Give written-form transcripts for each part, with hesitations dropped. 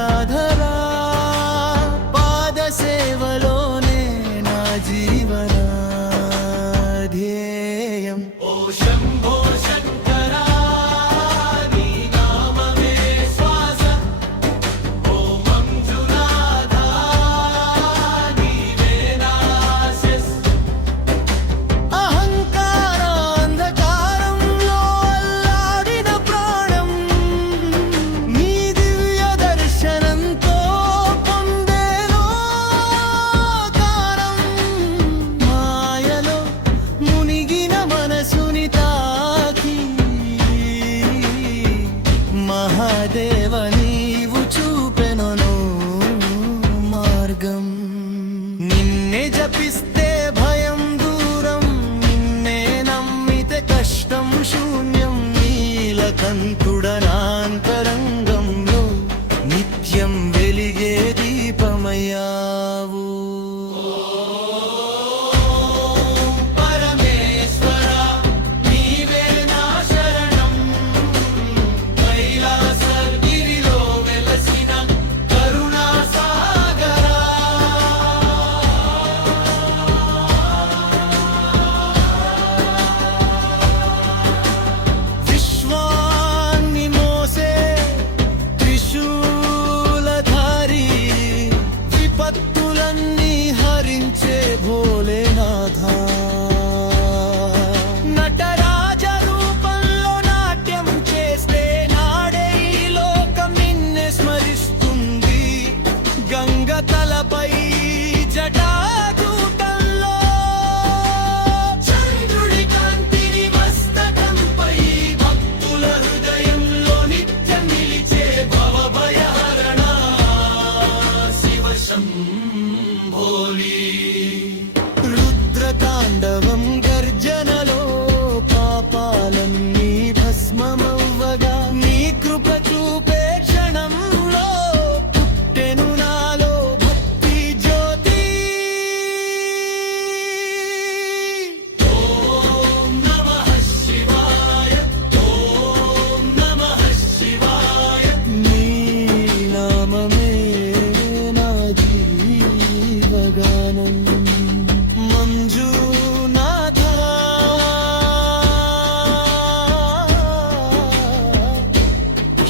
గంగాధరా పాద సేవలోనే నా జీవన ధ్యేయం. ఓ శంభో శంకరా నీ నామమే శ్వాస, ఓ మంజునాథా నీవే నా ఆశీస్. అహంకారాంధకారంలో అల్లాడిన ప్రాణం నీ దివ్య దర్శనంతో పొందేలో కారం. మాయలో మునిగిన మనసుని తాకి మహాదేవ నీవు చూపెనను మార్గం. నిన్నే జపిస్తే భయం దూరం, నిన్నే నమ్మితే కష్టం శూన్యం. నీలకంఠుడనాంతరంగంలో నిత్యం వెలిగే దీపమయ్యావు. పరమేశ్వర నీవే నా శరణం, కైలాసగిరిలో వెలసిన కరుణా సాగరా. విశ్వాన్ని మోసే త్రిశూలధారి, విపత్తులన్నీ హరించే భోలేనాథ. నటరాజ రూపంలో నాట్యం చేస్తే నాడే ఈ లోకం నిన్నే స్మరిస్తుంది. గంగ తలపై జటాజూటంలో చంద్రుడి కాంతిని మస్తకంపై భక్తుల హృదయంలో నిత్యం నిలిచే భవభయహరణ శివ శంభోలి. రుద్రతాండవం గర్జనలో పాపాలన్నీ భస్మమవ్వగా నీ కృప చూపే క్షణంలో పుట్టెను నాలో భక్తి జ్యోతి. ఓం నమః శివాయ, ఓం నమః శివాయ. నీ నామమే నా జీవగానం. మంజునాథా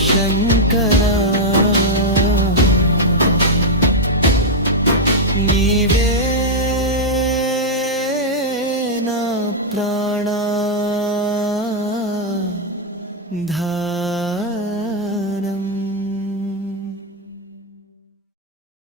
శంకరా నీవే నా ప్రాణధార.